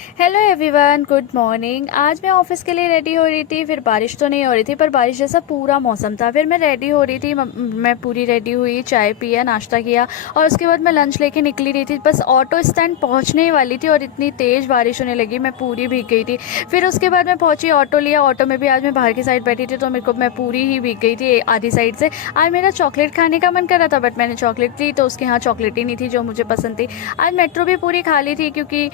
Hello everyone, good morning. आज मैं office के लिए रेडी हो रही थी। फिर बारिश तो नहीं हो रही थी पर बारिश जैसा पूरा मौसम था। फिर मैं रेडी हो रही थी, मैं पूरी रेडी हुई, चाय पिया, नाश्ता किया और उसके बाद मैं लंच लेके निकली रही थी। बस ऑटो स्टैंड पहुंचने ही वाली थी और इतनी तेज़ बारिश होने लगी, मैं पूरी भीग गई थी। फिर उसके बाद मैं पहुंची, ऑटो लिया। ऑटो में भी आज मैं बाहर की साइड बैठी थी तो मैं पूरी ही भीग गई थी आधी साइड से। आज मेरा चॉकलेट खाने का मन कर रहा था बट मैंने चॉकलेट ली तो उसके यहाँ चॉकलेट ही नहीं थी जो मुझे पसंद थी। आज मेट्रो भी पूरी खाली थी क्योंकि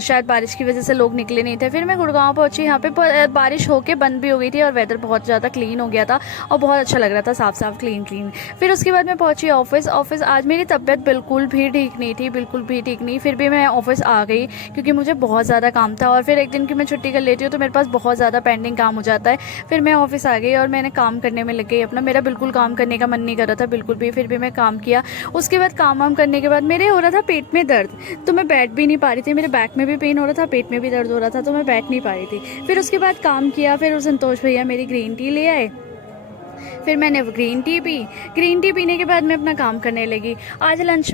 शायद बारिश की वजह से लोग निकले नहीं थे। फिर मैं गुड़गांव पहुंची, यहाँ पे बारिश होके बंद भी हो गई थी और वेदर बहुत ज़्यादा क्लीन हो गया था और बहुत अच्छा लग रहा था, साफ साफ क्लीन क्लीन। फिर उसके बाद मैं पहुंची ऑफिस। आज मेरी तबीयत बिल्कुल भी ठीक नहीं थी, बिल्कुल भी ठीक नहीं। फिर भी मैं ऑफिस आ गई क्योंकि मुझे बहुत ज़्यादा काम था और फिर एक दिन की मैं छुट्टी कर लेती हूँ तो मेरे पास बहुत ज़्यादा पेंडिंग काम हो जाता है। फिर मैं ऑफिस आ गई और मैंने काम करने में लग गई अपना। मेरा बिल्कुल काम करने का मन नहीं कर रहा था बिल्कुल भी, फिर भी मैं काम किया। उसके बाद काम वाम करने के बाद मेरे हो रहा था पेट में दर्द, तो मैं बैठ भी नहीं पा रही थी। मेरे बैक में भी पेन हो रहा था, पेट में भी दर्द हो रहा था, तो मैं बैठ नहीं पा रही थी। फिर उसके बाद काम किया। फिर उस संतोष भैया मेरी ग्रीन टी ले आए। फिर मैंने वो green tea P. Green tea पीने के बाद मैं अपना काम करने लगी। आज लंच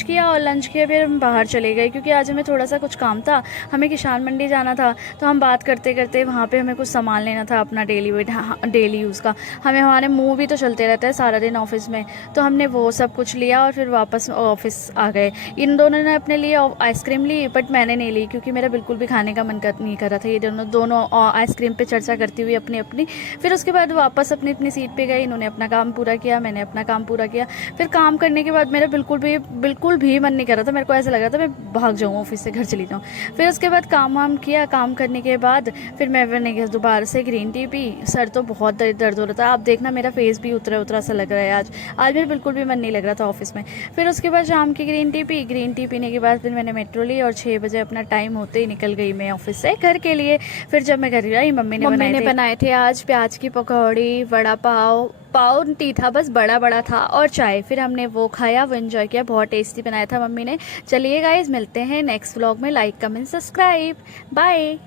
किया और लंच किया फिर हम बाहर चले गए क्योंकि आज हमें थोड़ा सा कुछ काम था। हमें किसान मंडी जाना था तो हम बात करते करते वहाँ पे हमें कुछ सामान लेना था अपना डेली यूज़ का। हमारे मुँह भी तो चलते रहता है सारा दिन ऑफिस में, तो हमने वो सब कुछ लिया और फिर वापस ऑफिस आ गए। इन दोनों ने अपने लिए आइसक्रीम ली बट मैंने नहीं ली क्योंकि मेरा बिल्कुल भी खाने का मन नहीं कर रहा था। ये दोनों आइसक्रीम पे चर्चा करती हुई अपनी अपनी। फिर उसके बाद वापस अपनी अपनी सीट पे गए। इन्होंने अपना काम पूरा किया, मैंने अपना काम पूरा किया। फिर काम करने के बाद मेरा बिल्कुल भी मन नहीं कर रहा था। मेरे को ऐसा लग रहा था मैं भाग जाऊँ, ऑफिस से घर चली जाऊँ। फिर उसके बाद काम वाम किया। काम करने के बाद फिर मैंने दोबारा से ग्रीन टी पी। सर तो बहुत दर्द हो रहा था। आप देखना मेरा फेस भी उतरा उतरा सा लग रहा है आज मेरा बिल्कुल भी मन नहीं लग रहा था ऑफिस में। फिर उसके बाद शाम की green tea P. Green tea पीने के बाद फिर मैंने मेट्रो ली और 6 बजे अपना टाइम होते ही निकल गई मैं ऑफिस से घर के लिए। फिर जब मैं घर आई मम्मी ने बनाए थे आज प्याज की पकौड़ी, वड़ा पाव टी था, बस बड़ा बड़ा था, और चाय। फिर हमने वो खाया, वो एंजॉय किया। बहुत टेस्टी बनाया था मम्मी ने। चलिए गाइज, मिलते हैं नेक्स्ट व्लॉग में। Like comment subscribe, bye.